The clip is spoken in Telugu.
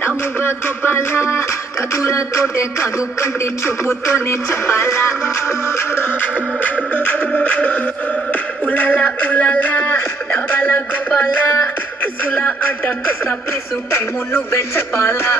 నమ్ముగా గోపాలా కథలతోటే కాదు కంటి చూపుతోనే చెప్పాలా ఉలాలా ఉలాలా నవ్వాలా గోపాలా కిసులా ఆట కొస్తా ప్లీసు టైము నువ్వే చెప్పాలా